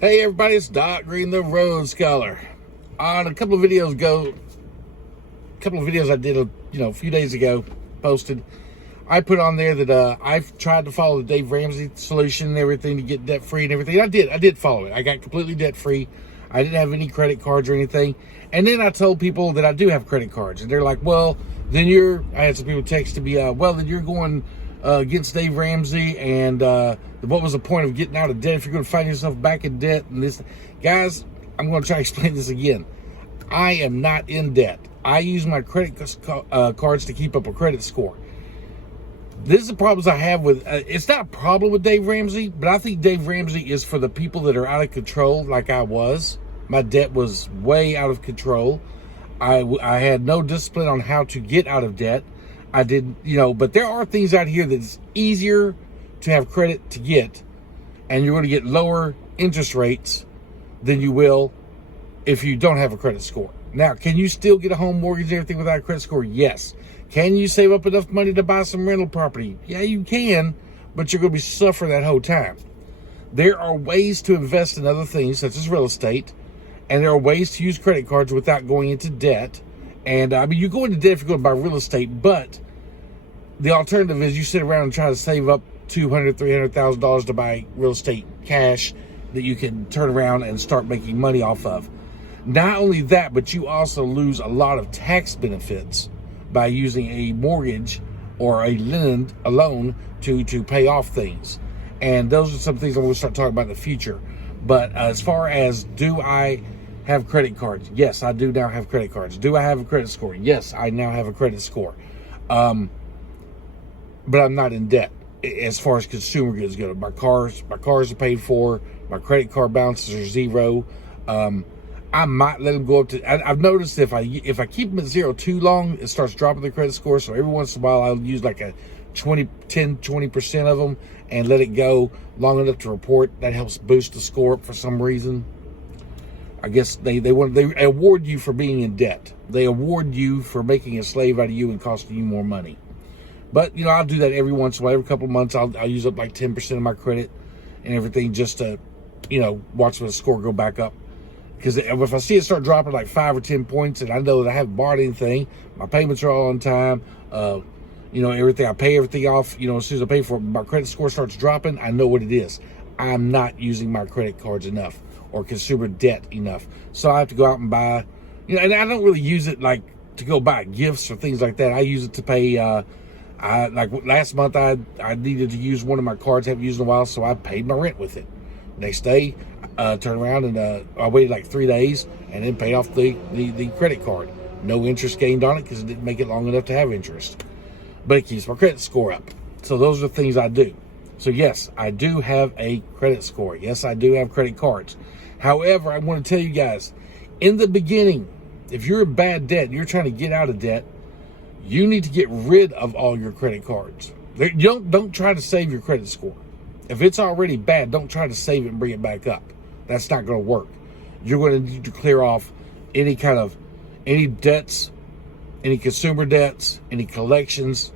Hey everybody, it's Doc Green, the Road Scholar. On a couple of videos I did a few days ago, posted. I put on there that I've tried to follow the Dave Ramsey solution and everything to get debt free and everything. I did follow it. I got completely debt free. I didn't have any credit cards or anything. And then I told people that I do have credit cards, and they're like, "Well, then I had some people text me, "Well, then you're going against Dave Ramsey, and what was the point of getting out of debt if you're going to find yourself back in debt?" And this, guys, I'm going to try to explain this again. I am not in debt. I use my credit cards to keep up a credit score. This is the problems I have with, it's not a problem with Dave Ramsey, but I think Dave Ramsey is for the people that are out of control like I was. My debt was way out of control. I had no discipline on how to get out of debt. I didn't, but there are things out here that's easier to have credit to get, and you're going to get lower interest rates than you will if you don't have a credit score. Now, can you still get a home mortgage and everything without a credit score? Yes. Can you save up enough money to buy some rental property? Yeah, you can, but you're going to be suffering that whole time. There are ways to invest in other things, such as real estate, and there are ways to use credit cards without going into debt. And you go into debt if you're going to buy real estate, but the alternative is you sit around and try to save up $200,000, $300,000 to buy real estate cash that you can turn around and start making money off of. Not only that, but you also lose a lot of tax benefits by using a mortgage or a loan to pay off things. And those are some things I'm going to start talking about in the future. But as far as, do I have credit cards? Yes, I do now have credit cards. Do I have a credit score? Yes, I now have a credit score. But I'm not in debt as far as consumer goods go. My cars are paid for. My credit card balances are zero. I might let them go up to, I've noticed if I keep them at zero too long, it starts dropping the credit score. So every once in a while, I'll use like a 20% of them and let it go long enough to report. That helps boost the score up for some reason. I guess they award you for being in debt. They award you for making a slave out of you and costing you more money. But, I'll do that every once in a while. Every couple of months, I'll use up like 10% of my credit and everything just to, watch the score go back up. Because if I see it start dropping like 5 or 10 points and I know that I haven't bought anything, my payments are all on time, everything, I pay everything off, as soon as I pay for it, my credit score starts dropping, I know what it is. I'm not using my credit cards enough or consumer debt enough. So I have to go out and buy, and I don't really use it like to go buy gifts or things like that. I use it to pay, like last month I needed to use one of my cards I haven't used in a while, so I paid my rent with it. Next day, turned around and I waited like 3 days and then paid off the credit card. No interest gained on it because it didn't make it long enough to have interest. But it keeps my credit score up. So those are the things I do. So yes, I do have a credit score. Yes, I do have credit cards. However, I want to tell you guys, in the beginning, if you're in bad debt and you're trying to get out of debt, you need to get rid of all your credit cards. Don't try to save your credit score. If it's already bad, don't try to save it and bring it back up. That's not going to work. You're going to need to clear off any debts, any consumer debts, any collections,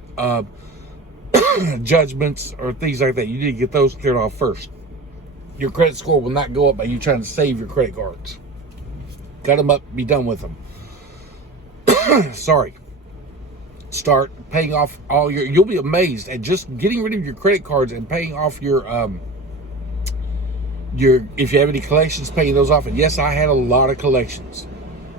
judgments, or things like that. You need to get those cleared off first. Your credit score will not go up by you trying to save your credit cards. Cut them up, be done with them. Sorry. Start paying off you'll be amazed at just getting rid of your credit cards and paying off your if you have any collections, paying those off. And yes, I had a lot of collections.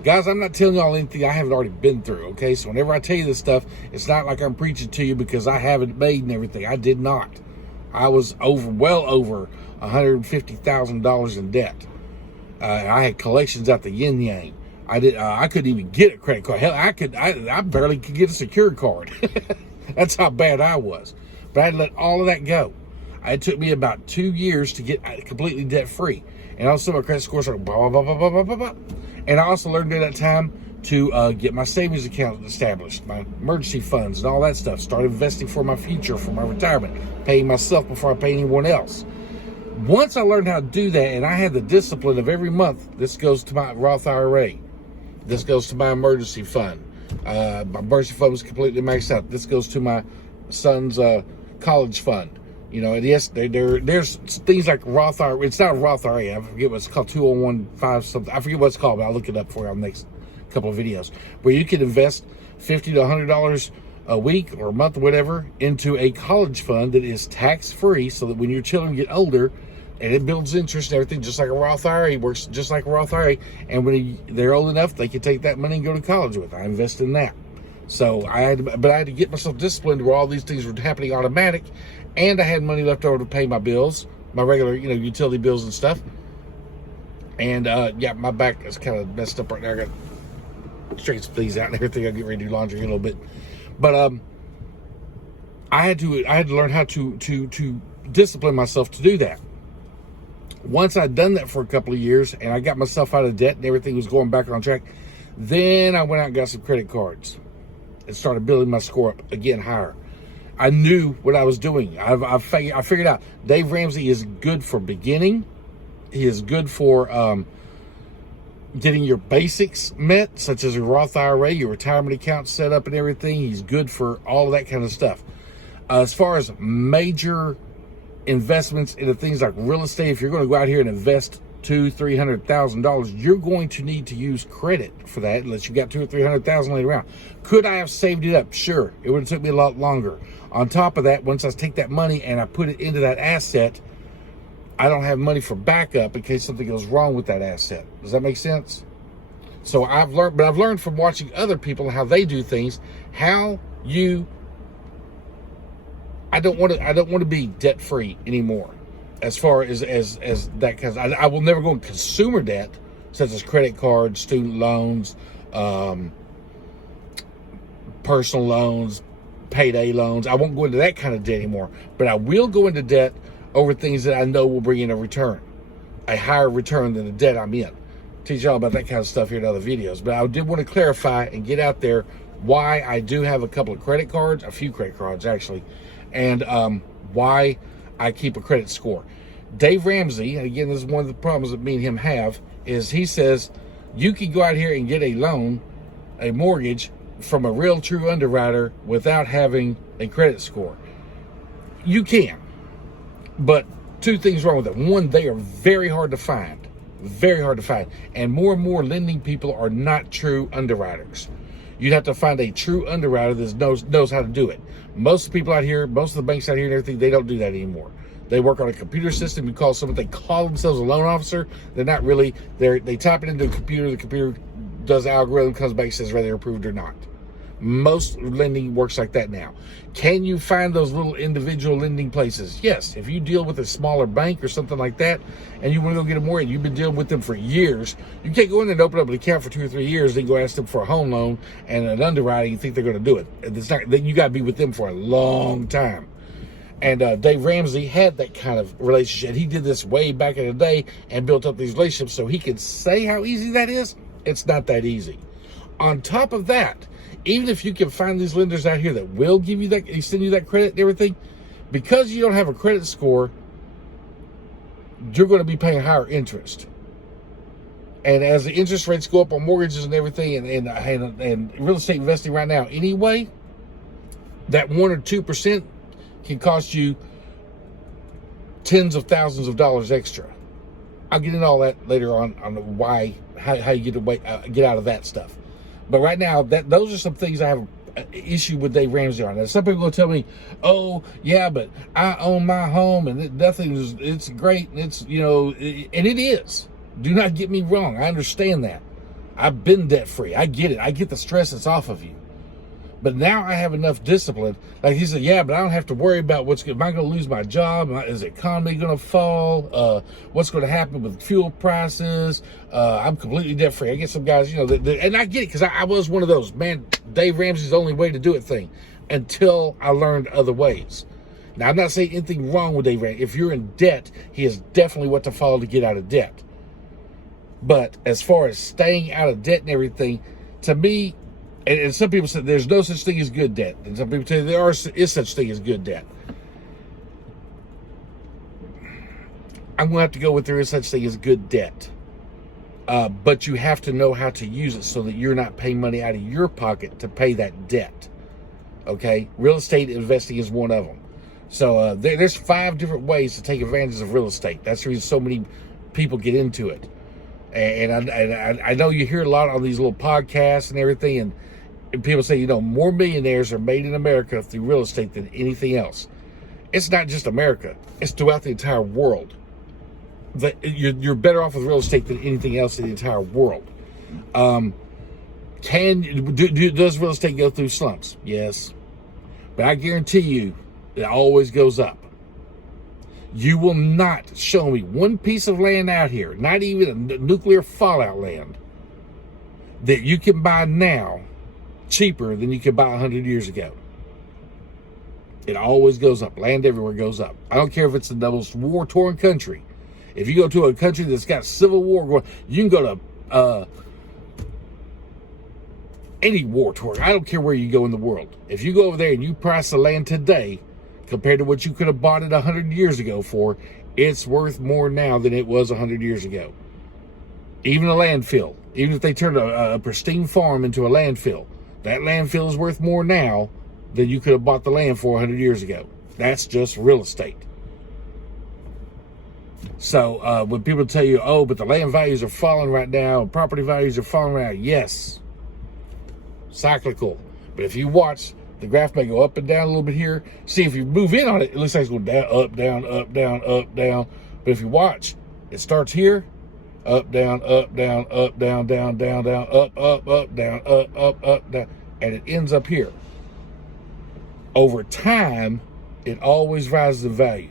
Guys, I'm not telling y'all anything I haven't already been through, okay? So whenever I tell you this stuff, it's not like I'm preaching to you because I haven't made and everything. I did not. I was well over $150,000 in debt. I had collections out the yin yang. I couldn't even get a credit card. Hell, I barely could get a secured card. That's how bad I was. But I had to let all of that go. It took me about 2 years to get completely debt free. And also my credit score started blah, blah, blah, blah, blah, blah, blah. And I also learned during that time to get my savings account established, my emergency funds and all that stuff. Start investing for my future, for my retirement, paying myself before I pay anyone else. Once I learned how to do that, and I had the discipline of every month, this goes to my Roth IRA. This goes to my emergency fund. My emergency fund was completely maxed out. This goes to my son's college fund. You know, and yes, there's things like Roth IRA. It's not a Roth IRA. I forget what it's called, 2015 something. I forget what it's called, but I'll look it up for you on the next couple of videos. Where you can invest $50 to $100 a week or a month or whatever into a college fund that is tax-free, so that when your children get older, and it builds interest and everything, just like a Roth IRA, works just like a Roth IRA. And when they're old enough, they can take that money and go to college with. I invest in that. So I had to get myself disciplined where all these things were happening automatic, and I had money left over to pay my bills, my regular, utility bills and stuff. And yeah, my back is kind of messed up right now. I got to straighten some things out and everything. I'll get ready to do laundry in a little bit. But I had to learn how to discipline myself to do that. Once I'd done that for a couple of years and I got myself out of debt and everything was going back on track, then I went out and got some credit cards and started building my score up again higher. I knew what I was doing. I figured out Dave Ramsey is good for beginning. He is good for getting your basics met, such as a Roth IRA, your retirement account set up and everything. He's good for all of that kind of stuff. As far as major investments into things like real estate, if you're going to go out here and invest $200,000-$300,000, you're going to need to use credit for that, unless you got $200,000 or $300,000 laying around. Could I have saved it up? Sure, it would have took me a lot longer. On top of that, once I take that money and I put it into that asset, I don't have money for backup in case something goes wrong with that asset. Does that make sense? So I've learned from watching other people how they do things, I don't want to be debt free anymore, as far as that, because I will never go in consumer debt, such as credit cards, student loans, personal loans, payday loans. I won't go into that kind of debt anymore, but I will go into debt over things that I know will bring in a higher return than the debt I'm in. Teach y'all about that kind of stuff here in other videos, but I did want to clarify and get out there why I do have a couple of credit cards, a few credit cards actually, and why I keep a credit score. Dave Ramsey, and again, this is one of the problems that me and him have, is he says you can go out here and get a loan, a mortgage, from a real true underwriter without having a credit score. You can, but two things wrong with it. One, they are very hard to find, and more lending people are not true underwriters. You'd have to find a true underwriter that knows how to do it. Most of the people out here, most of the banks out here and everything, they don't do that anymore. They work on a computer system. You call someone, they call themselves a loan officer. They're not really. They type it into a computer. The computer does the algorithm, comes back and says whether they're approved or not. Most lending works like that now. Can you find those little individual lending places? Yes. If you deal with a smaller bank or something like that, and you want to go get a mortgage, you've been dealing with them for years. You can't go in there and open up an account for 2 or 3 years, then go ask them for a home loan and an underwriting. You think they're going to do it? It's not. Then you got to be with them for a long time. And Dave Ramsey had that kind of relationship. He did this way back in the day and built up these relationships, so he could say how easy that is. It's not that easy. On top of that, even if you can find these lenders out here that will give you that, extend you that credit and everything, because you don't have a credit score, you're going to be paying higher interest. And as the interest rates go up on mortgages and everything, and real estate investing right now anyway, that 1 or 2% can cost you tens of thousands of dollars extra. I'll get into all that later on how you get out of that stuff. But right now, those are some things I have an issue with Dave Ramsey on. Now, some people will tell me, "Oh, yeah, but I own my home and it's great, and it's, and it is. Do not get me wrong. I understand that. I've been debt free. I get it. I get the stress that's off of you. But now I have enough discipline." Like he said, yeah, but I don't have to worry about am I going to lose my job? Is the economy going to fall? What's going to happen with fuel prices? I'm completely debt free. I get some guys, and I get it, because I was one of those, man, Dave Ramsey's the only way to do it thing, until I learned other ways. Now, I'm not saying anything wrong with Dave Ramsey. If you're in debt, he is definitely what to follow to get out of debt. But as far as staying out of debt and everything, to me, and some people say there's no such thing as good debt. And some people tell you there is such thing as good debt. I'm going to have to go with there is such thing as good debt. But you have to know how to use it so that you're not paying money out of your pocket to pay that debt. Okay? Real estate investing is one of them. So there's 5 different ways to take advantage of real estate. That's the reason so many people get into it. And I know you hear a lot on these little podcasts and everything, and people say, more millionaires are made in America through real estate than anything else. It's not just America. It's throughout the entire world. You're better off with real estate than anything else in the entire world. Does real estate go through slumps? Yes. But I guarantee you, it always goes up. You will not show me one piece of land out here, not even a nuclear fallout land, that you can buy now cheaper than you could buy 100 years ago. It always goes up. Land everywhere goes up. I don't care if it's the most war-torn country. If you go to a country that's got civil war going, you can go to any war-torn. I don't care where you go in the world. If you go over there and you price the land today, compared to what you could have bought it 100 years ago for, it's worth more now than it was 100 years ago. Even a landfill, even if they turned a pristine farm into a landfill, that landfill is worth more now than you could have bought the land for 100 years ago. That's just real estate. So when people tell you, oh, but the land values are falling right now, property values are falling right now, yes, cyclical. But if you watch, the graph may go up and down a little bit here. See, if you move in on it, it looks like it's going down, up, down, up, down, up, down. But if you watch, it starts here, up, down, up, down, up, down, down, down, down, up, down, up, down, and it ends up here. Over time, it always rises in value.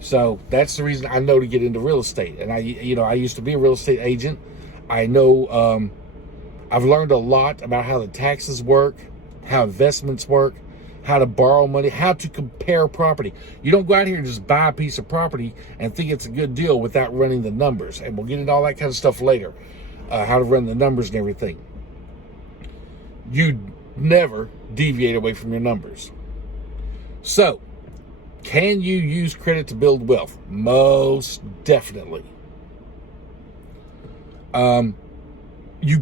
So that's the reason I know to get into real estate. And I used to be a real estate agent. I know, I've learned a lot about how the taxes work, how investments work, how to borrow money, how to compare property. You don't go out here and just buy a piece of property and think it's a good deal without running the numbers. And we'll get into all that kind of stuff later, how to run the numbers and everything. You never deviate away from your numbers. So, can you use credit to build wealth? Most definitely.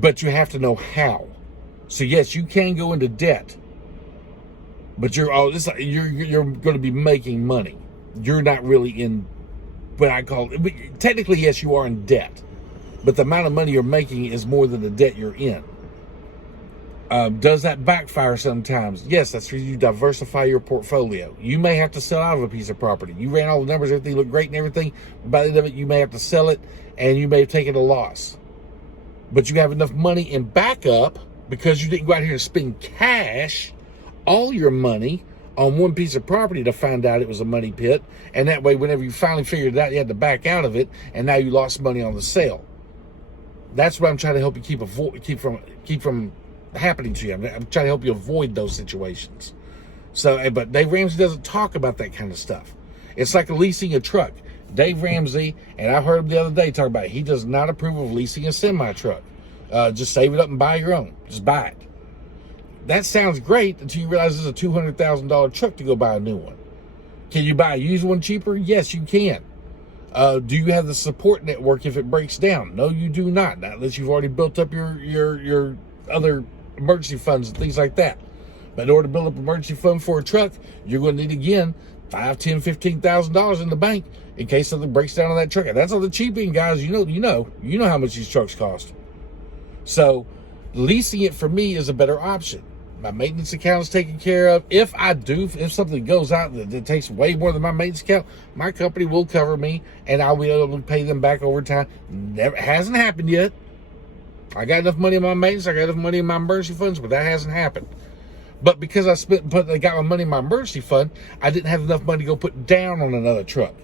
But you have to know how. So yes, you can go into debt, but you're going to be making money. You're not really in what I call, technically yes, you are in debt, but the amount of money you're making is more than the debt you're in. Does that backfire sometimes? Yes, that's where you diversify your portfolio. You may have to sell out of a piece of property. You ran all the numbers, everything looked great and everything. By the end of it, you may have to sell it, and you may have taken a loss. But you have enough money in backup because you didn't go out here and spend cash, all your money, on one piece of property to find out it was a money pit. And that way, whenever you finally figured it out, you had to back out of it, and now you lost money on the sale. That's what I'm trying to help you keep from happening to you. I'm trying to help you avoid those situations. So, but Dave Ramsey doesn't talk about that kind of stuff. It's like leasing a truck. Dave Ramsey, and I heard him the other day talk about it, he does not approve of leasing a semi-truck. Just save it up and buy your own. Just buy it. That sounds great until you realize it's a $200,000 truck to go buy a new one. Can you buy a used one cheaper? Yes, you can. Do you have the support network if it breaks down? No, you do not. Not unless you've already built up your other emergency funds and things like that. But in order to build up an emergency fund for a truck, you're going to need, again, $5,000, $10,000, $15,000 in the bank in case something breaks down on that truck. And that's on the cheap end, guys. You know how much these trucks cost. So leasing it for me is a better option. My maintenance account is taken care of. If something goes out that takes way more than my maintenance account, my company will cover me and I'll be able to pay them back over time. Hasn't happened yet. I got enough money in my maintenance, I got enough money in my emergency funds, but that hasn't happened. But because I got my money in my emergency fund, I didn't have enough money to go put down on another truck.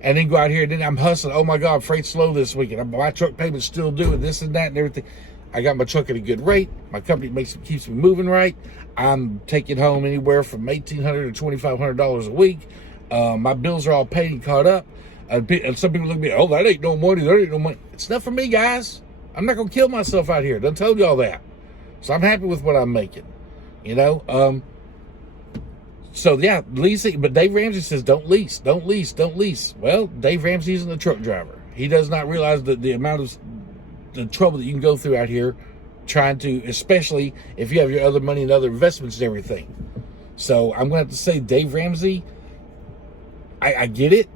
And then go out here and then I'm hustling. Oh my God, freight's slow this week, and my truck payment's still due, and this and that and everything. I got my truck at a good rate. My company keeps me moving right. I'm taking home anywhere from $1,800 to $2,500 a week. My bills are all paid and caught up. And some people look at me, oh, that ain't no money. That ain't no money. It's not for me, guys. I'm not gonna kill myself out here. Done told you all that. So I'm happy with what I'm making. So yeah, leasing. But Dave Ramsey says don't lease. Well, Dave Ramsey isn't a truck driver. He does not realize the amount of the trouble that you can go through out here trying to, especially if you have your other money and other investments and everything. So I'm going to have to say Dave Ramsey, I get it.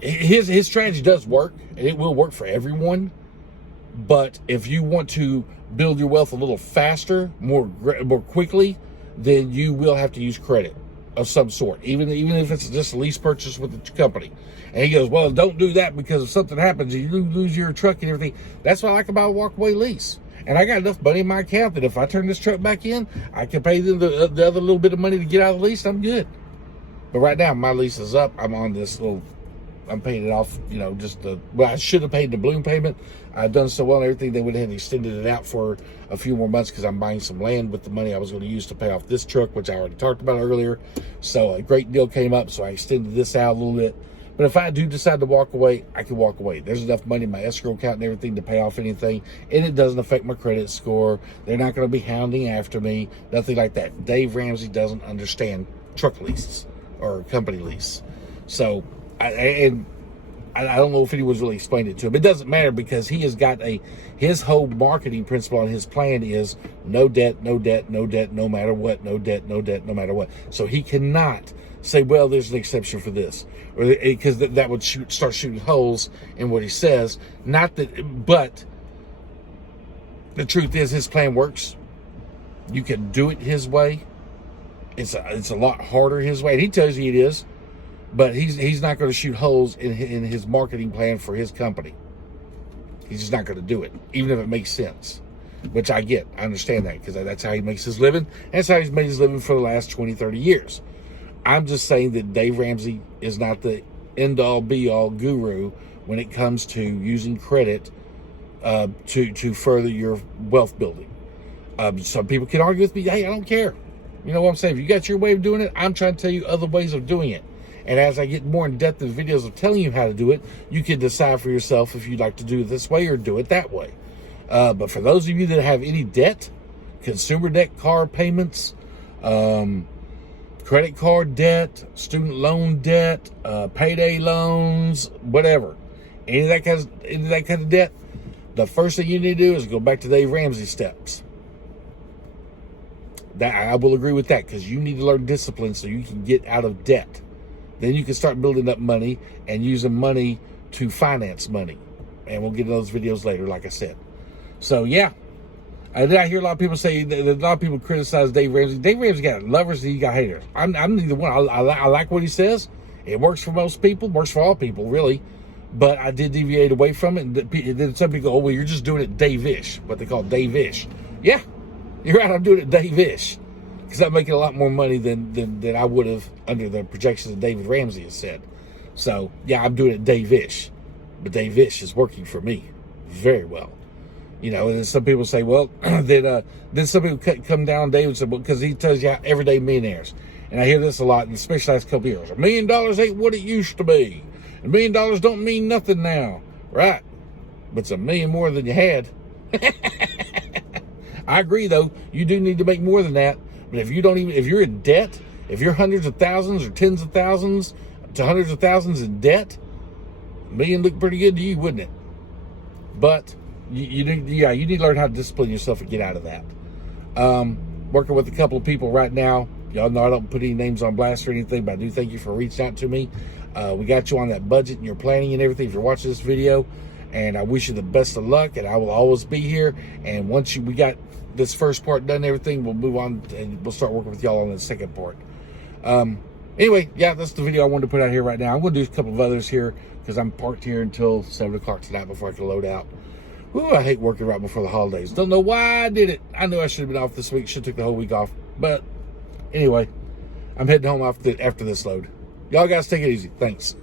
His strategy does work, and it will work for everyone. But if you want to build your wealth a little faster, more quickly, then you will have to use credit of some sort, even if it's just a lease purchase with the company. And he goes, well, don't do that, because if something happens, you lose your truck and everything. That's what I like about a walkaway lease. And I got enough money in my account that if I turn this truck back in, I can pay them the other little bit of money to get out of the lease. I'm good. But right now, my lease is up. I'm on this little, I'm paying it off, I should have paid the balloon payment. I've done so well and everything. They went ahead and extended it out for a few more months because I'm buying some land with the money I was going to use to pay off this truck, which I already talked about earlier. So a great deal came up, so I extended this out a little bit. But if I do decide to walk away, I can walk away. There's enough money in my escrow account and everything to pay off anything, and it doesn't affect my credit score. They're not going to be hounding after me, nothing like that. Dave Ramsey doesn't understand truck leases or company lease. So, I don't know if anyone's really explained it to him. It doesn't matter, because he has got his whole marketing principle on his plan is no debt, no debt, no debt, no matter what, no debt, no debt, no matter what. So he cannot say, well, there's an exception for this, or because that would start shooting holes in what he says. Not that, but the truth is his plan works. You can do it his way. It's a lot harder his way, and he tells you it is. But he's not going to shoot holes in his marketing plan for his company. He's just not going to do it, even if it makes sense, which I get. I understand that, because that's how he makes his living. That's how he's made his living for the last 20, 30 years. I'm just saying that Dave Ramsey is not the end-all, be-all guru when it comes to using credit to further your wealth building. Some people can argue with me, hey, I don't care. You know what I'm saying? If you got your way of doing it, I'm trying to tell you other ways of doing it. And as I get more in depth in videos of telling you how to do it, you can decide for yourself if you'd like to do it this way or do it that way. But for those of you that have any debt, consumer debt, car payments, credit card debt, student loan debt, payday loans, whatever, any of that kind of debt, the first thing you need to do is go back to Dave Ramsey steps. That I will agree with that, because you need to learn discipline so you can get out of debt. Then you can start building up money and using money to finance money. And we'll get into those videos later, like I said. So, yeah. I hear a lot of people say, a lot of people criticize Dave Ramsey. Dave Ramsey got lovers and he got haters. I'm neither one. I like what he says. It works for most people. Works for all people, really. But I did deviate away from it. And then some people go, oh, well, you're just doing it Dave-ish. What they call Dave-ish. Yeah, you're right. I'm doing it Dave-ish. Because I'm making a lot more money than I would have under the projections that David Ramsey has said. So, yeah, I'm doing it Dave-ish. But Dave-ish is working for me very well. And then some people say, well, then some people come down on Dave and say, well, because he tells you everyday millionaires. And I hear this a lot, and especially last couple of years. $1 million ain't what it used to be. $1 million don't mean nothing now. Right. But it's $1 million more than you had. I agree, though. You do need to make more than that. But if you're in debt, if you're hundreds of thousands or tens of thousands to hundreds of thousands in debt, $1 million look pretty good to you, wouldn't it? But you need to learn how to discipline yourself and get out of that. Working with a couple of people right now. Y'all know I don't put any names on blast or anything, but I do thank you for reaching out to me. We got you on that budget and your planning and everything if you're watching this video. And I wish you the best of luck, and I will always be here. And once we got this first part done and everything, we'll move on and we'll start working with y'all on the second part. Anyway, yeah, that's the video I wanted to put out here right now. I'm going to do a couple of others here because I'm parked here until 7 o'clock tonight before I can load out. Ooh, I hate working right before the holidays. Don't know why I did it. I knew I should have been off this week. Should have took the whole week off. But anyway, I'm heading home after this load. Y'all guys take it easy. Thanks.